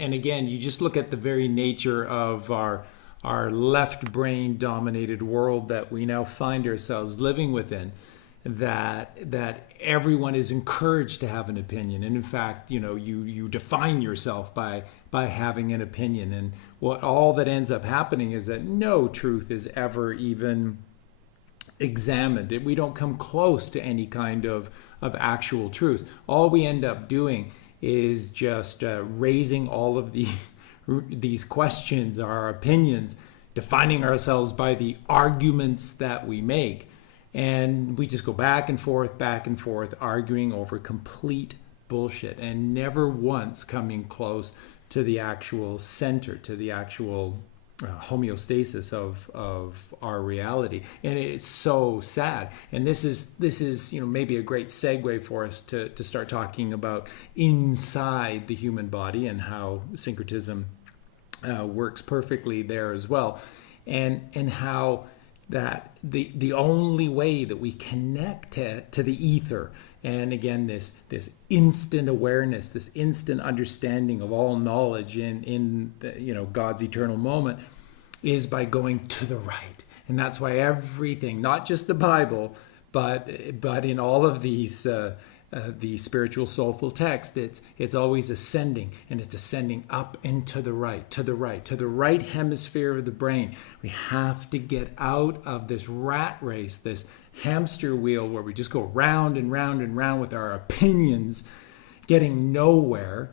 and again, you just look at the very nature of our left brain dominated world that we now find ourselves living within, that everyone is encouraged to have an opinion. And in fact, you define yourself by having an opinion. And what all that ends up happening is that no truth is ever even examined. We don't come close to any kind of actual truth. All we end up doing is just raising all of these questions, our opinions, defining ourselves by the arguments that we make. And we just go back and forth, arguing over complete bullshit and never once coming close to the actual center, to the actual homeostasis of our reality. And it's so sad. And this is maybe a great segue for us to start talking about inside the human body and how syncretism works perfectly there as well, and how that the only way that we connect to the ether, and again this instant awareness, this instant understanding of all knowledge in God's eternal moment, is by going to the right. And that's why everything, not just the Bible, but in all of these the spiritual soulful text, it's always ascending, and it's ascending up and to the right hemisphere of the brain. We have to get out of this rat race, this hamster wheel where we just go round and round and round with our opinions, getting nowhere,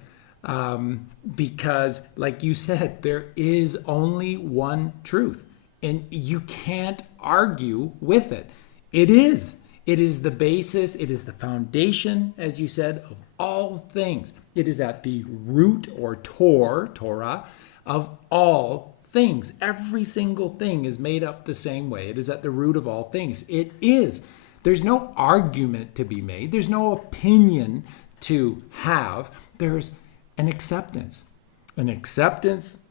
because like you said, there is only one truth, and you can't argue with it. It is the basis, it is the foundation, as you said, of all things. It is at the root, or Torah, of all things. Every single thing is made up the same way. It is at the root of all things. It is. There's no argument to be made. There's no opinion to have. There's an acceptance. An acceptance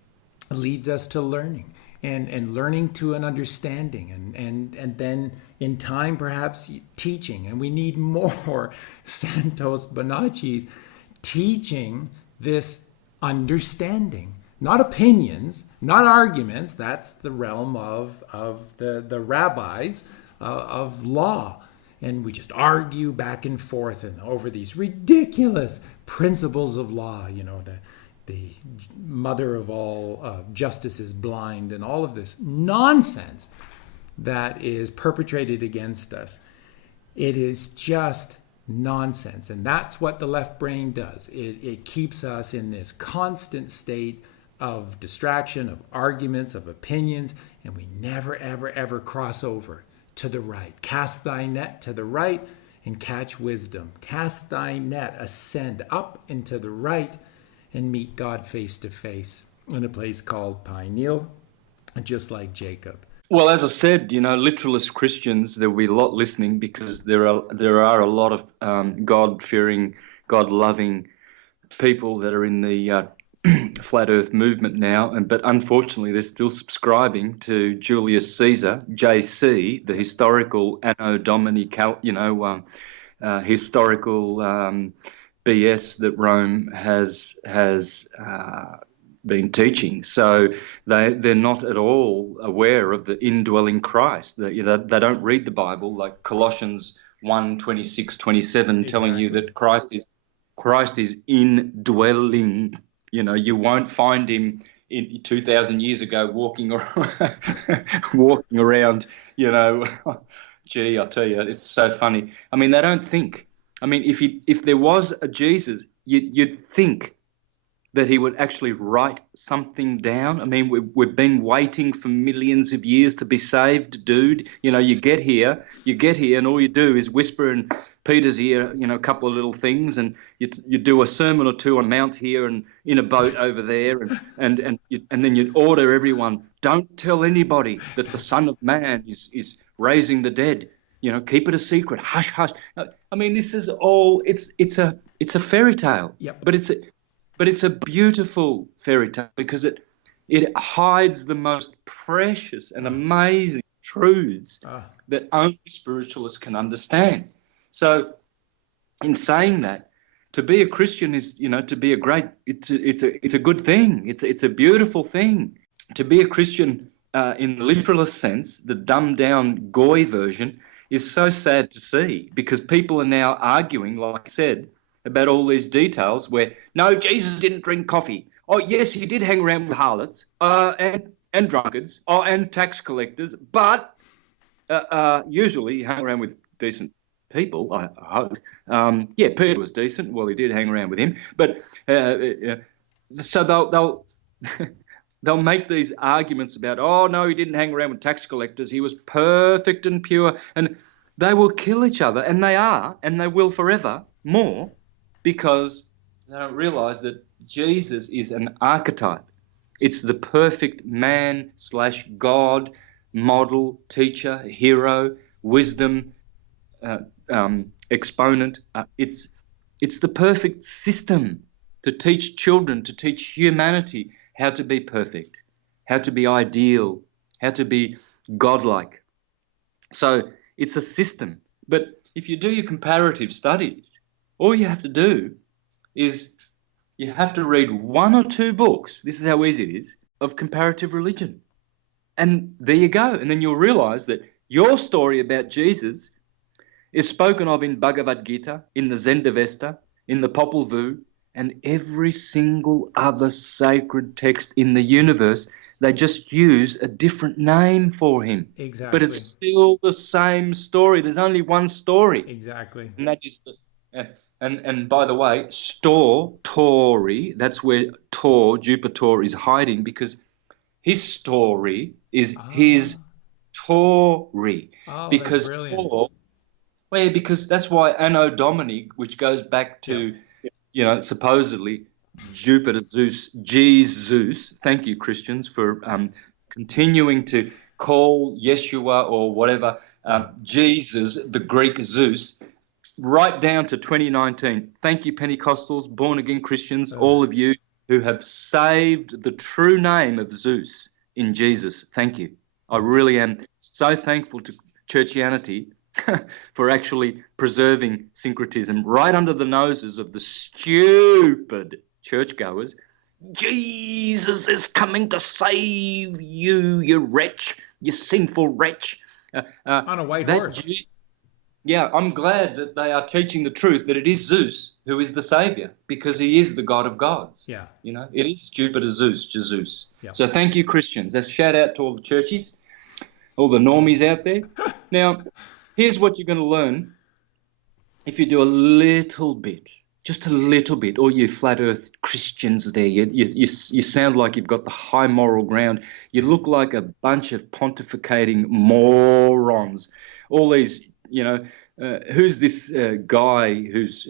leads us to learning. And learning to an understanding, and then in time perhaps teaching. And we need more Santos Bonacci's teaching this understanding, not opinions, not arguments. That's the realm of the rabbis of law. And we just argue back and forth and over these ridiculous principles of law, the mother of all justice is blind, and all of this nonsense that is perpetrated against us. It is just nonsense. And that's what the left brain does. It keeps us in this constant state of distraction, of arguments, of opinions, and we never, ever, ever cross over to the right. Cast thy net to the right and catch wisdom. Cast thy net, ascend up into the right, and meet God face to face in a place called Pineal, just like Jacob. Well, as I said, literalist Christians, there will be a lot listening, because there are a lot of God-fearing, God-loving people that are in the flat Earth movement now, but unfortunately they're still subscribing to Julius Caesar, JC, the historical Anno Domini, historical BS that Rome has been teaching. So they're not at all aware of the indwelling Christ. They don't read the Bible, like Colossians 1:26-27, telling you that Christ is indwelling. You won't find him 2,000 years ago walking around. Gee, I'll tell you, it's so funny. I mean, they don't think. I mean, if there was a Jesus, you'd think that he would actually write something down. I mean, we've been waiting for millions of years to be saved, dude. You get here, and all you do is whisper in Peter's ear, a couple of little things, and you do a sermon or two on Mount here and in a boat over there, and then you order everyone, don't tell anybody that the Son of Man is raising the dead. Keep it a secret. Hush, hush. I mean, this is all. It's a fairy tale. Yep. But it's a beautiful fairy tale, because it hides the most precious and amazing truths that only spiritualists can understand. So, in saying that, to be a Christian is, to be a great. It's a good thing. It's a beautiful thing. To be a Christian in the literalist sense, the dumbed down goy version, is so sad to see, because people are now arguing, like I said, about all these details where, no, Jesus didn't drink coffee. Oh, yes, he did hang around with harlots and drunkards and tax collectors, but usually he hung around with decent people, I hope. Yeah, Peter was decent. Well, he did hang around with him. But so they'll they'll make these arguments about, oh, no, he didn't hang around with tax collectors. He was perfect and pure. And they will kill each other, and they are, and they will forever more, because they don't realize that Jesus is an archetype. It's the perfect man / God, model, teacher, hero, wisdom, exponent. It's the perfect system to teach children, to teach humanity how to be perfect, how to be ideal, how to be godlike. So it's a system. But if you do your comparative studies, all you have to do is you have to read 1 or 2 books, this is how easy it is, of comparative religion. And there you go. And then you'll realize that your story about Jesus is spoken of in Bhagavad Gita, in the Zendavesta, in the Popol Vuh, and every single other sacred text in the universe. They just use a different name for him. Exactly. But it's still the same story. There's only one story. Exactly. And that is and by the way, Tory, that's where Jupiter is hiding, because his story is his Tory. Oh, because that's brilliant. Tor, well, yeah, because that's why Anno Domini, which goes back to, supposedly Jupiter, Zeus, Jesus. Thank you, Christians, for continuing to call Yeshua or whatever Jesus, the Greek Zeus, right down to 2019. Thank you, Pentecostals, born-again Christians, all of you who have saved the true name of Zeus in Jesus. Thank you. I really am so thankful to churchianity for actually preserving syncretism right under the noses of the stupid churchgoers. Jesus is coming to save you, you wretch, you sinful wretch. On a white horse. Yeah, I'm glad that they are teaching the truth, that it is Zeus who is the savior, because he is the God of gods. Yeah. It is Jupiter, Zeus, Jesus. Yeah. So thank you, Christians. Let's shout out to all the churches, all the normies out there. Now, here's what you're going to learn if you do a little bit, just a little bit. All you flat earth Christians there, you sound like you've got the high moral ground. You look like a bunch of pontificating morons. All these, who's this guy who's,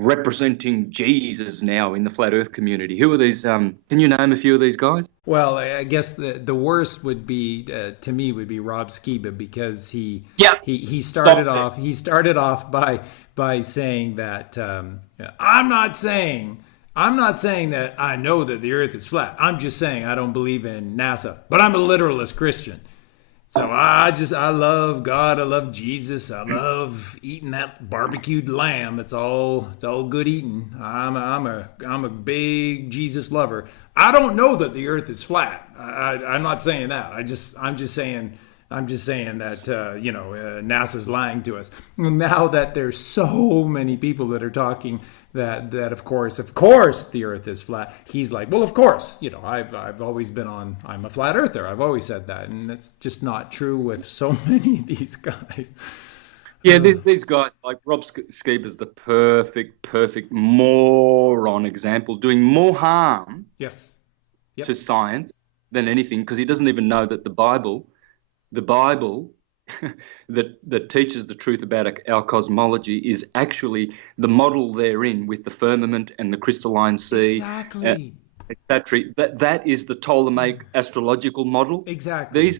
representing Jesus now in the flat earth community? Who are these? Can you name a few of these guys? Well, I guess the worst would be, to me, would be Rob Skiba, because he started off by saying that I'm not saying that I know that the earth is flat. I'm just saying I don't believe in NASA, but I'm a literalist Christian. So I love God. I love Jesus. I love eating that barbecued lamb. It's all good eating. I'm a big Jesus lover. I don't know that the earth is flat. I'm not saying that. I'm just saying that NASA's lying to us. Now that there's so many people that are talking that of course the earth is flat, he's like, well, of course, I've always been I'm a flat earther. I've always said that, and that's just not true with so many of these guys. Yeah, these guys, like Rob Skiba's the perfect moron example, doing more harm to science than anything, because he doesn't even know that the Bible that teaches the truth about our cosmology is actually the model therein, with the firmament and the crystalline sea. Exactly. Etc. That is the Ptolemaic astrological model. Exactly.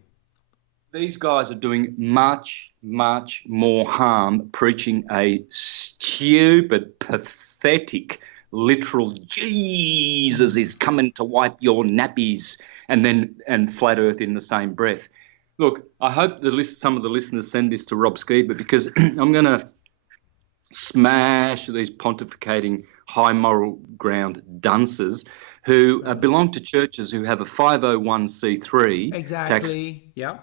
These guys are doing much more harm preaching a stupid, pathetic, literal Jesus is coming to wipe your nappies and flat earth in the same breath. Look, I hope some of the listeners send this to Rob Skiba, because I'm going to smash these pontificating high moral ground dunces who belong to churches who have a 501c3 tax, Exactly. Yeah.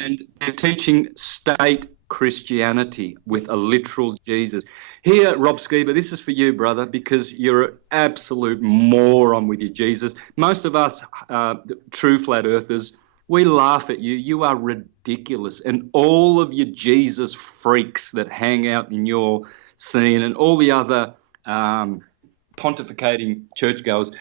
and they're teaching state Christianity with a literal Jesus. Here, Rob Skiba, this is for you, brother, because you're an absolute moron with your Jesus. Most of us true flat earthers, we laugh at you. You are ridiculous. And all of your Jesus freaks that hang out in your scene and all the other pontificating churchgoers,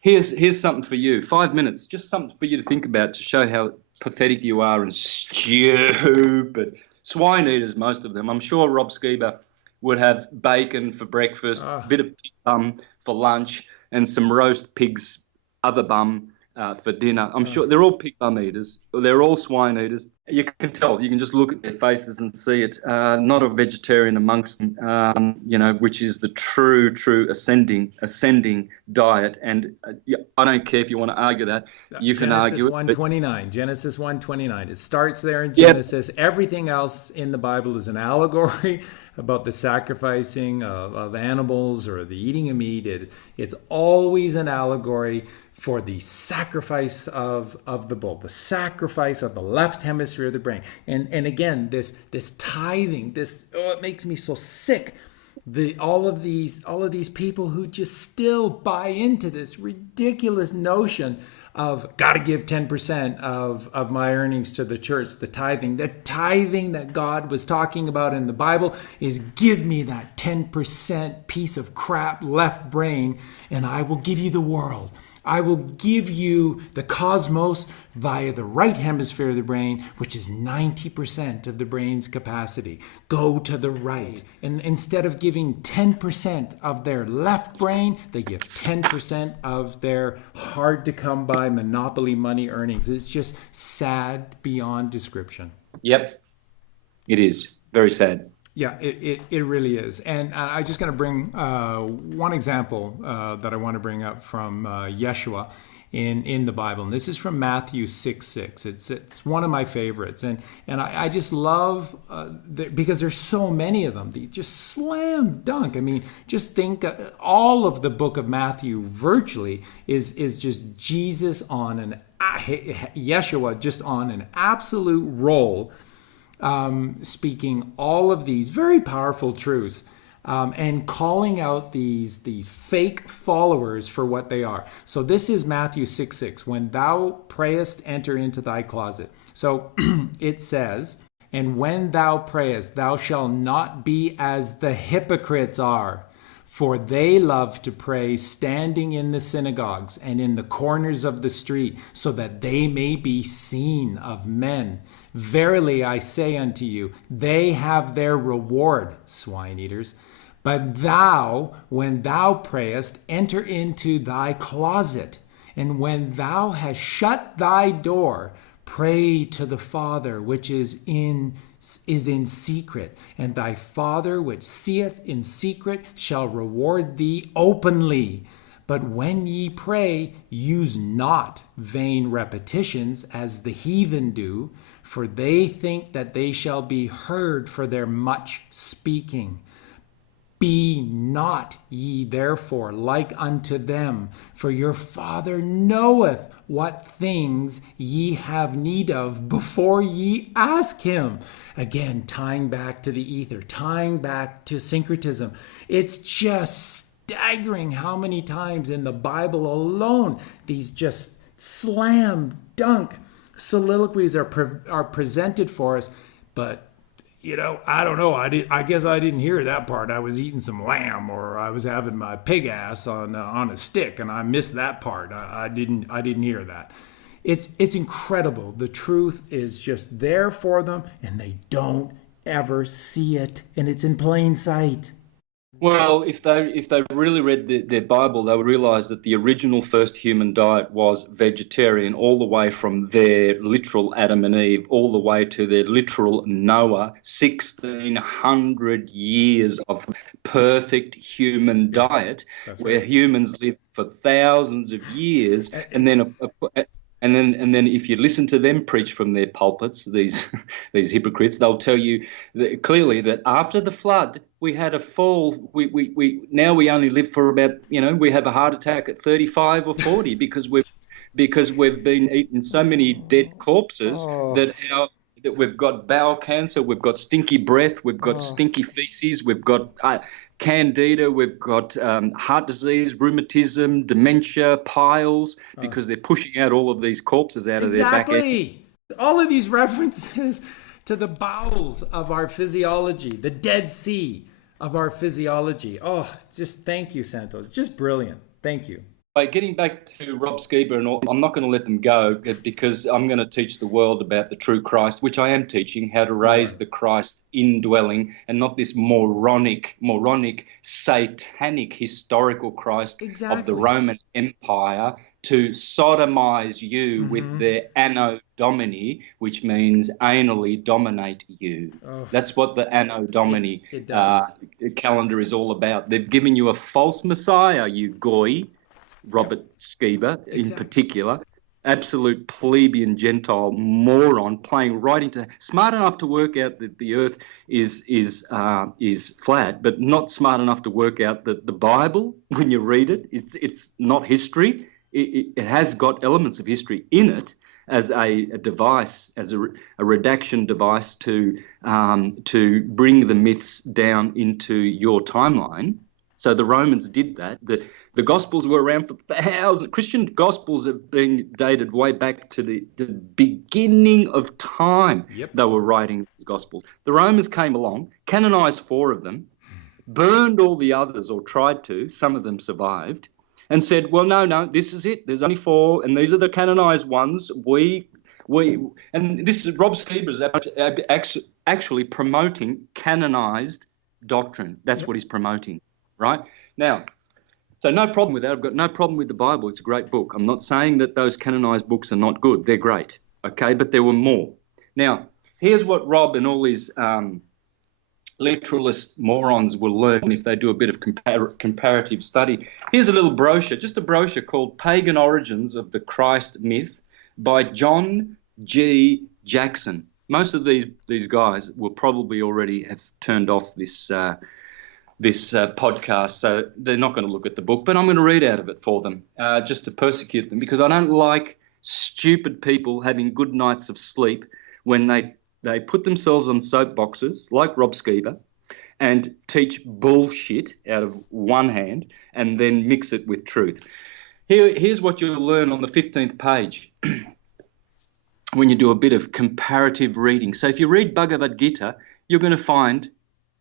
here's something for you. 5 minutes, just something for you to think about to show how pathetic you are and stupid. Swine eaters, most of them. I'm sure Rob Skiba would have bacon for breakfast, a bit of pig bum for lunch, and some roast pig's other bum for dinner. I'm sure they're all pig bum eaters. They're all swine eaters. You can tell. You can just look at their faces and see it. Not a vegetarian amongst them, which is the true ascending diet. And I don't care if you want to argue that. You can argue it. Genesis 1:29. It starts there in Genesis. Yep. Everything else in the Bible is an allegory about the sacrificing of animals or the eating of meat. It's always an allegory for the sacrifice of the bull, the sacrifice of the left hemisphere of the brain. And again, this tithing, it makes me so sick. All of these people who just still buy into this ridiculous notion of got to give 10% of my earnings to the church, the tithing. The tithing that God was talking about in the Bible is give me that 10% piece of crap left brain and I will give you the world. I will give you the cosmos via the right hemisphere of the brain, which is 90% of the brain's capacity. Go to the right. And instead of giving 10% of their left brain, they give 10% of their hard-to-come-by monopoly money earnings. It's just sad beyond description. Yep, it is. Very sad. Yeah, it really is. And I'm just going to bring one example that I want to bring up from Yeshua in the Bible. And this is from Matthew 6:6. It's one of my favorites. And I just love, because there's so many of them, they just slam dunk. I mean, just think all of the book of Matthew virtually is just Jesus Yeshua just on an absolute roll. Speaking all of these very powerful truths and calling out these fake followers for what they are. So this is Matthew 6:6. When thou prayest, enter into thy closet. So it says, and when thou prayest, thou shalt not be as the hypocrites are, for they love to pray standing in the synagogues and in the corners of the street, so that they may be seen of men. Verily I say unto you, they have their reward, swine eaters. But thou, when thou prayest, enter into thy closet, and when thou hast shut thy door, pray to the Father which is in secret, and thy Father which seeth in secret shall reward thee openly. But when ye pray, use not vain repetitions as the heathen do, for they think that they shall be heard for their much speaking. Be not ye therefore like unto them, for your Father knoweth what things ye have need of before ye ask him. Again, tying back to the ether, tying back to syncretism. It's just staggering how many times in the Bible alone these just slam dunk soliloquies are presented for us. But I don't know. I guess I didn't hear that part. I was eating some lamb, or I was having my pig ass on a stick, and I missed that part. I didn't hear that. It's incredible. The truth is just there for them, and they don't ever see it, and it's in plain sight. Well, if they really read their Bible, they would realize that the original first human diet was vegetarian, all the way from their literal Adam and Eve, all the way to their literal Noah. 1,600 years of perfect human diet, where humans lived for thousands of years, and then And then if you listen to them preach from their pulpits, these these hypocrites, they'll tell you that clearly that after the flood we had a fall. We now we only live for about, we have a heart attack at 35 or 40 because we've been eating so many dead corpses that we've got bowel cancer, we've got stinky breath, we've got stinky feces, we've got candida, we've got heart disease, rheumatism, dementia, piles, because they're pushing out all of these corpses out of their back end. Exactly. All of these references to the bowels of our physiology, the Dead Sea of our physiology. Oh, just thank you, Santos. Just brilliant. Thank you. By getting back to Rob Skiba and all, I'm not going to let them go because I'm going to teach the world about the true Christ, which I am teaching, how to raise the Christ indwelling and not this moronic, satanic, historical Christ of the Roman Empire to sodomize you with their anno domini, which means anally dominate you. That's what the anno domini calendar is all about. They've given you a false Messiah, you goy. Robert Skiba in particular, absolute plebeian Gentile moron, playing right into, smart enough to work out that the earth is flat, but not smart enough to work out that the Bible, when you read it, it's not history. It has got elements of history in it as a device, as a redaction device to bring the myths down into your timeline. So the Romans did that. The Gospels were around for thousands. Christian Gospels have been dated way back to the beginning of time. They were writing these Gospels. The Romans came along, canonized 4 of them, burned all the others, or tried to. Some of them survived, and said, well, no, this is it. There's only 4, and these are the canonized ones. And this is Rob Skiba is actually promoting canonized doctrine. That's what he's promoting, right? Now, so no problem with that. I've got no problem with the Bible. It's a great book. I'm not saying that those canonized books are not good. They're great, okay? But there were more. Now, here's what Rob and all his literalist morons will learn if they do a bit of comparative study. Here's a little brochure, just a brochure called Pagan Origins of the Christ Myth by John G. Jackson. Most of these guys will probably already have turned off this podcast, so they're not going to look at the book, but I'm going to read out of it for them, just to persecute them, because I don't like stupid people having good nights of sleep when they put themselves on soapboxes like Rob Skiba and teach bullshit out of one hand and then mix it with truth. Here's what you'll learn on the 15th page when you do a bit of comparative reading. So if you read Bhagavad Gita, you're going to find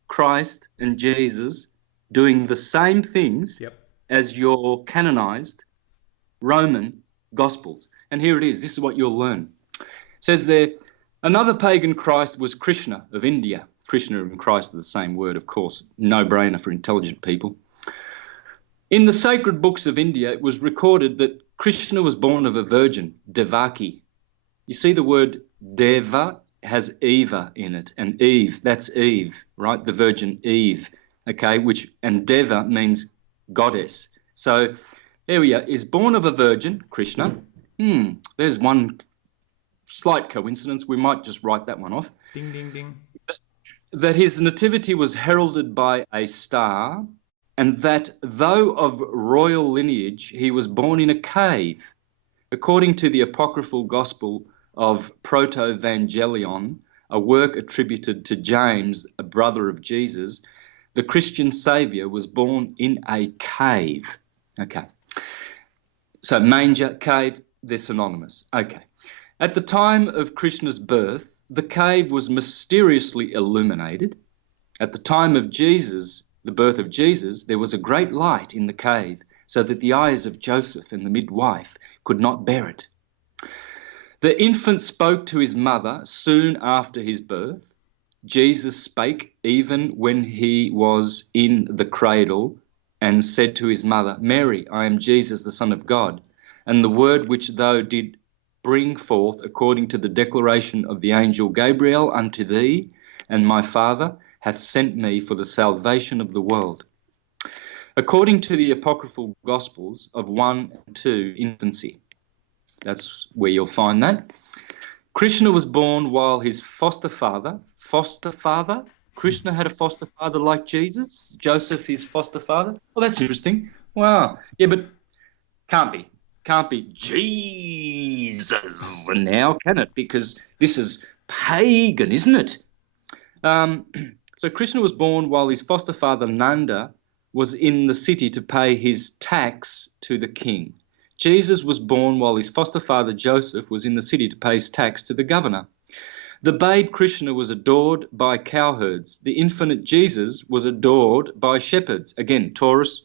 Christ and Jesus doing the same things as your canonized Roman Gospels. And here it is. This is what you'll learn. It says there, another pagan Christ was Krishna of India. Krishna and Christ are the same word, of course. No-brainer for intelligent people. In the sacred books of India, it was recorded that Krishna was born of a virgin, Devaki. You see the word Deva has Eva in it, and Eve, that's Eve, right? The Virgin Eve, okay, and Deva means goddess. So here we are, is born of a virgin, Krishna. There's one slight coincidence. We might just write that one off. Ding, ding, ding. That his nativity was heralded by a star, and that though of royal lineage, he was born in a cave. According to the apocryphal gospel of Proto-Evangelion, a work attributed to James, a brother of Jesus, the Christian Saviour was born in a cave. Okay. So manger, cave, they're synonymous. Okay. At the time of Krishna's birth, the cave was mysteriously illuminated. At the time of Jesus, the birth of Jesus, there was a great light in the cave, so that the eyes of Joseph and the midwife could not bear it. The infant spoke to his mother soon after his birth. Jesus spake even when he was in the cradle, and said to his mother, Mary, I am Jesus, the Son of God, and the word which thou did bring forth according to the declaration of the angel Gabriel unto thee, and my Father hath sent me for the salvation of the world. According to the apocryphal Gospels of 1 and 2, infancy. That's where you'll find that. Krishna was born while his foster father, Krishna had a foster father like Jesus, Joseph his foster father. Well, that's interesting. Wow. Yeah, but can't be Jesus now, can it? Because this is pagan, isn't it? So Krishna was born while his foster father Nanda was in the city to pay his tax to the king. Jesus was born while his foster father Joseph was in the city to pay his tax to the governor. The babe Krishna was adored by cowherds. The infinite Jesus was adored by shepherds. Again, Taurus,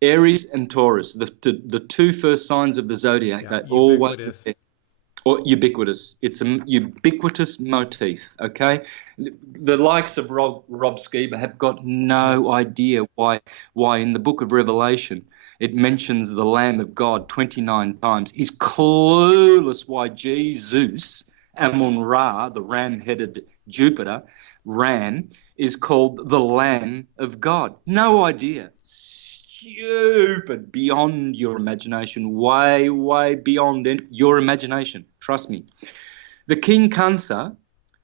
Aries and Taurus, the two first signs of the zodiac, Yeah, they're always ubiquitous. there. Or ubiquitous. It's a ubiquitous motif, okay? The likes of Rob Skiba have got no idea why in the book of Revelation it mentions the Lamb of God 29 times. He's clueless why Jesus, Amun-Ra, the ram-headed Jupiter, Ram, is called the Lamb of God. No idea. Stupid, beyond your imagination, way, way beyond your imagination. Trust me. The King Kansa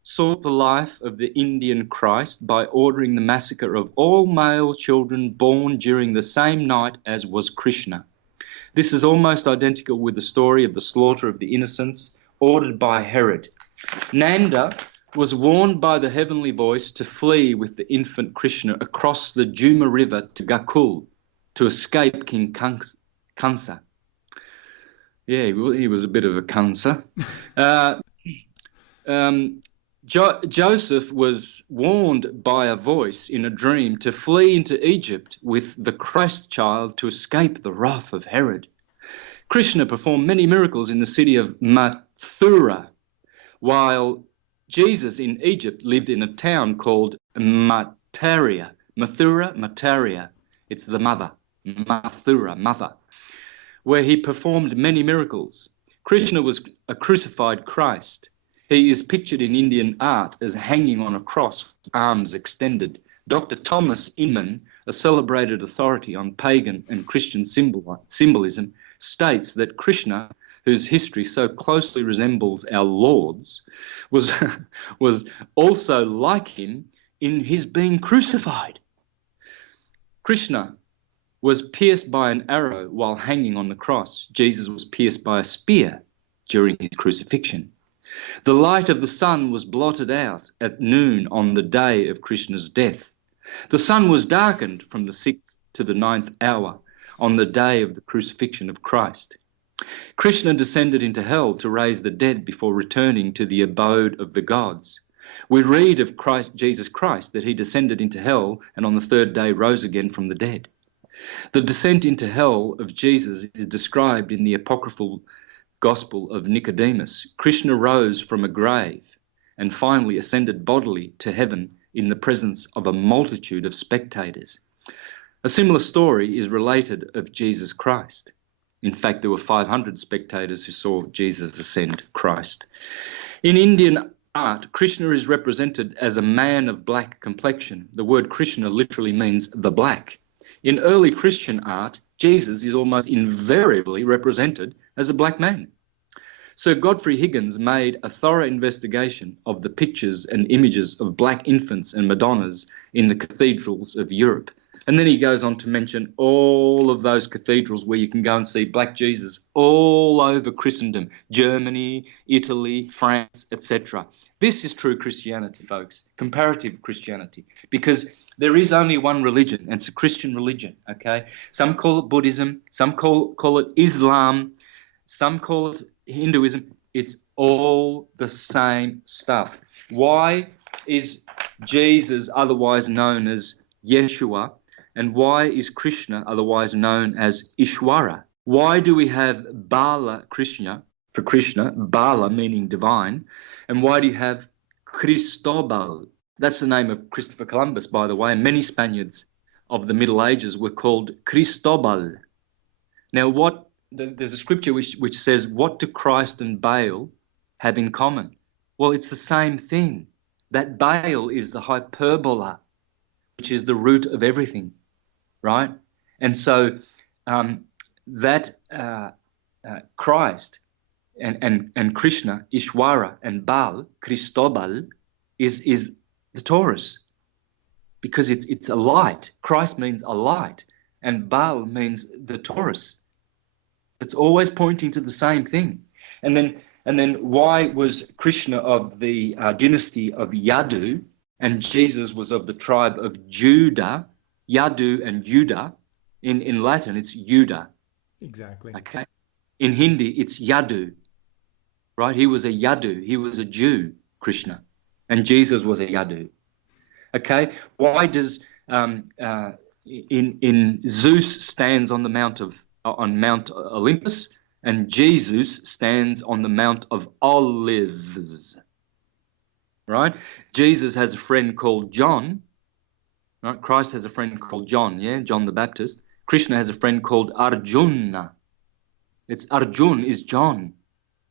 sought the life of the Indian Christ by ordering the massacre of all male children born during the same night as was Krishna. This is almost identical with the story of the slaughter of the innocents ordered by Herod. Nanda was warned by the heavenly voice to flee with the infant Krishna across the Juma River to Gakul to escape King Kansa. Yeah, he was a bit of a Kansa. Joseph was warned by a voice in a dream to flee into Egypt with the Christ child to escape the wrath of Herod. Krishna performed many miracles in the city of Mathura, while Jesus in Egypt lived in a town called Mathura. It's the mother, Mathura, mother, where he performed many miracles. Krishna was a crucified Christ. He is pictured in Indian art as hanging on a cross, arms extended. Dr. Thomas Inman, a celebrated authority on pagan and Christian symbolism, states that Krishna, whose history so closely resembles our Lord's, was also like him in his being crucified. Krishna was pierced by an arrow while hanging on the cross. Jesus was pierced by a spear during his crucifixion. The light of the sun was blotted out at noon on the day of Krishna's death. The sun was darkened from the 6th to the 9th hour on the day of the crucifixion of Christ. Krishna descended into hell to raise the dead before returning to the abode of the gods. We read of Jesus Christ that he descended into hell and on the third day rose again from the dead. The descent into hell of Jesus is described in the apocryphal Gospel of Nicodemus. Krishna rose from a grave and finally ascended bodily to heaven in the presence of a multitude of spectators. A similar story is related of Jesus Christ. In fact, there were 500 spectators who saw Jesus ascend Christ. In Indian art, Krishna is represented as a man of black complexion. The word Krishna literally means the black. In early Christian art, Jesus is almost invariably represented as a black man. Sir Godfrey Higgins made a thorough investigation of the pictures and images of black infants and Madonnas in the cathedrals of Europe. And then he goes on to mention all of those cathedrals where you can go and see black Jesus all over Christendom, Germany, Italy, France, etc. This is true Christianity, folks, comparative Christianity, because there is only one religion, and it's a Christian religion, okay? Some call it Buddhism, some call it Islam, some call it Hinduism. It's all the same stuff. Why is Jesus otherwise known as Yeshua, and why is Krishna otherwise known as Ishwara? Why do we have Bala Krishna for Krishna, Bala meaning divine, and why do you have Cristobal? That's the name of Christopher Columbus, by the way, and many Spaniards of the Middle Ages were called Cristobal. Now, there's a scripture which says, what do Christ and Baal have in common? Well, it's the same thing. That Baal is the hyperbola, which is the root of everything, right? And so that Christ and Krishna, Ishwara, and Baal, Cristobal, is the Taurus, because it's a light. Christ means a light, and Baal means the Taurus. It's always pointing to the same thing. And then why was Krishna of the dynasty of Yadu, and Jesus was of the tribe of Judah? Yadu and Judah. In Latin, it's Judah. Exactly. Okay. In Hindi, it's Yadu. Right? He was a Yadu. He was a Jew, Krishna, and Jesus was a Yadu. Okay. Why does in Zeus stands on the Mount Olympus, and Jesus stands on the Mount of Olives? Right? Jesus has a friend called John. Right? Christ has a friend called John, yeah, John the Baptist. Krishna has a friend called Arjuna. It's Arjun is John.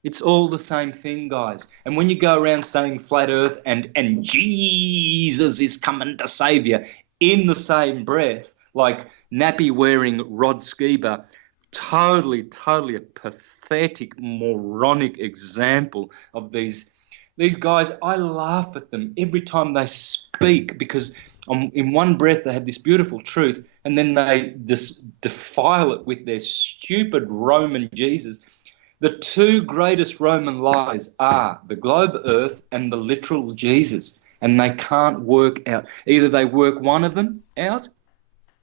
It's all the same thing, guys. And when you go around saying flat earth and Jesus is coming to save you in the same breath, like nappy-wearing Rod Skiba, totally a pathetic, moronic example of these guys. I laugh at them every time they speak, because in one breath they have this beautiful truth, and then they just defile it with their stupid Roman Jesus. The two greatest Roman lies are the globe earth and the literal Jesus, and they can't work out. Either they work one of them out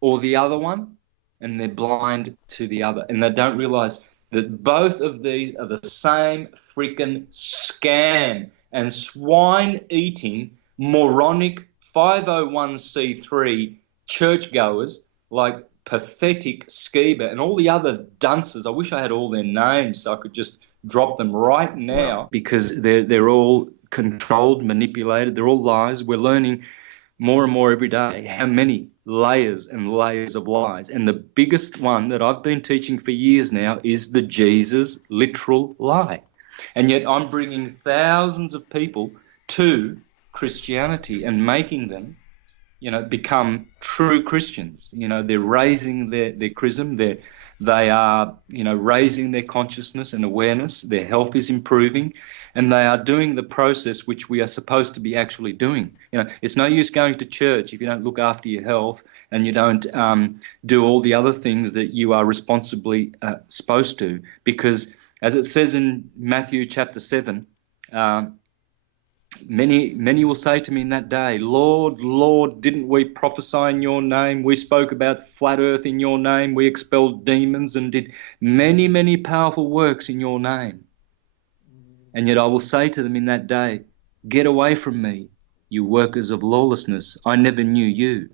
or the other one, and they're blind to the other, and they don't realize that both of these are the same freaking scam and swine-eating, moronic 501c3 churchgoers like pathetic Skiba and all the other dunces. I wish I had all their names so I could just drop them right now, because they're all controlled, manipulated. They're all lies. We're learning more and more every day how many layers and layers of lies. And the biggest one that I've been teaching for years now is the Jesus literal lie. And yet I'm bringing thousands of people to Christianity and making them, become true Christians. They're raising their chrism. They are, raising their consciousness and awareness. Their health is improving, and they are doing the process which we are supposed to be actually doing. It's no use going to church if you don't look after your health and you don't do all the other things that you are responsibly supposed to. Because as it says in Matthew chapter 7, Many will say to me in that day, Lord, Lord, didn't we prophesy in your name? We spoke about flat earth in your name. We expelled demons and did many, many powerful works in your name. And yet I will say to them in that day, get away from me, you workers of lawlessness. I never knew you.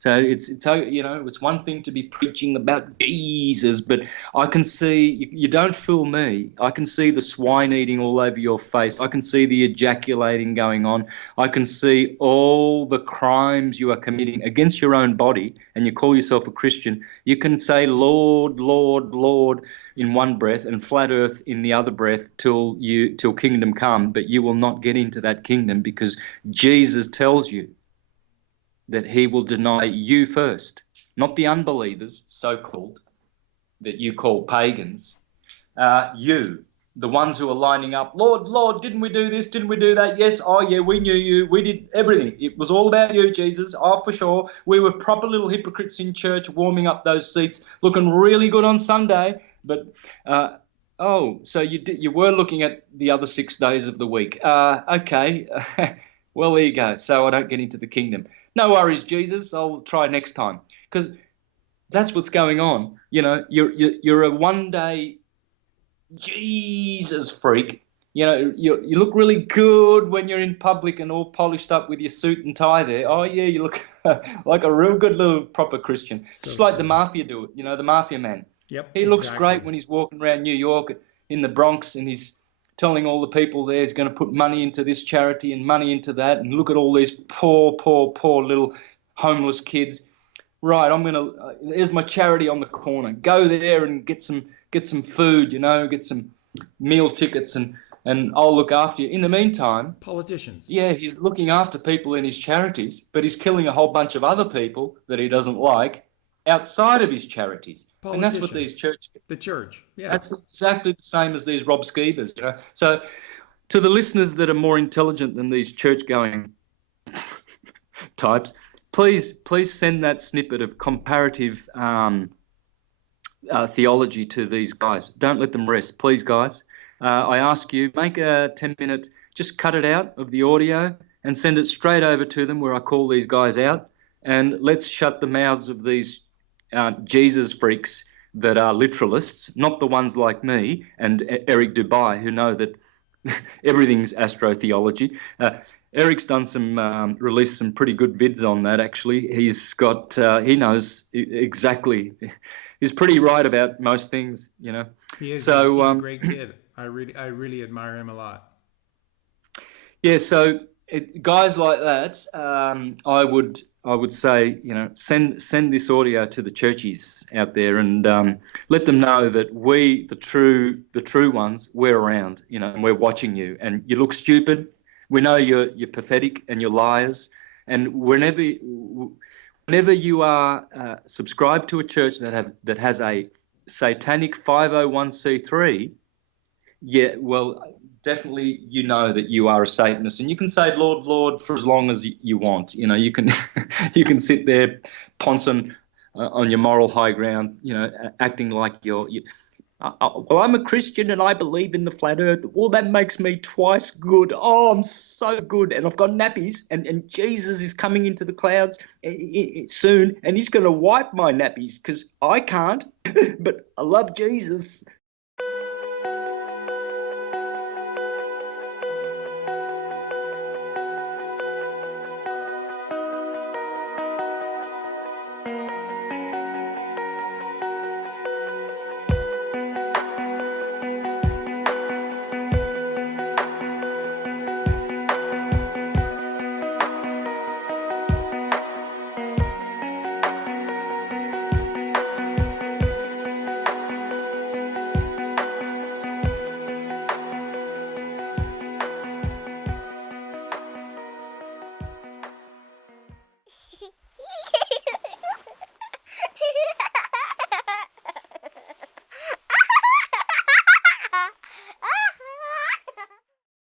So it's one thing to be preaching about Jesus, but I can see, you don't fool me. I can see the swine eating all over your face. I can see the ejaculating going on. I can see all the crimes you are committing against your own body, and you call yourself a Christian. You can say, Lord, Lord, Lord, in one breath, and flat earth in the other breath till kingdom come, but you will not get into that kingdom, because Jesus tells you that he will deny you first, not the unbelievers, so-called, that you call pagans. You, the ones who are lining up, Lord, Lord, didn't we do this? Didn't we do that? Yes, oh yeah, we knew you. We did everything. It was all about you, Jesus. Oh, for sure. We were proper little hypocrites in church, warming up those seats, looking really good on Sunday. But, so you were looking at the other 6 days of the week. Okay, well, there you go. So I don't get into the kingdom. No worries, Jesus. I'll try next time. Because that's what's going on. You're a one-day Jesus freak. You look really good when you're in public and all polished up with your suit and tie there. Oh, yeah, you look like a real good little proper Christian. So just like the mafia do it, the mafia man. Yep, he looks great when he's walking around New York in the Bronx, and he's telling all the people there he's going to put money into this charity and money into that, and look at all these poor little homeless kids. Right, there's my charity on the corner. Go there and get some food, get some meal tickets, and I'll look after you. In the meantime, politicians. Yeah, he's looking after people in his charities, but he's killing a whole bunch of other people that he doesn't like outside of his charities. And that's what these Politicians, the church. Yeah. that's exactly the same as these Rob Skeevers, you know. So to the listeners that are more intelligent than these church-going types, please send that snippet of comparative theology to these guys. Don't let them rest, please, guys. I ask you, make a 10-minute, just cut it out of the audio and send it straight over to them where I call these guys out, and let's shut the mouths of these Jesus freaks that are literalists, not the ones like me and Eric Dubai who know that everything's astrotheology. Eric's done released some pretty good vids on that, actually. He's got, he knows exactly, he's pretty right about most things, you know. He is. So, He's a great kid. I really admire him a lot. Yeah, so guys like that, I would say, you know, send this audio to the churchies out there and let them know that we, the true ones, we're around, you know, and we're watching you. And you look stupid. We know you're pathetic and you're liars. And whenever you are subscribed to a church that has a satanic 501c3, yeah, well, definitely you know that you are a Satanist, and you can say Lord, Lord for as long as you want. You know, you can you can sit there poncing on your moral high ground, you know, acting like well, I'm a Christian and I believe in the flat earth. Well, that makes me twice good. Oh, I'm so good, and I've got nappies, and Jesus is coming into the clouds soon, and he's going to wipe my nappies because I can't, but I love Jesus.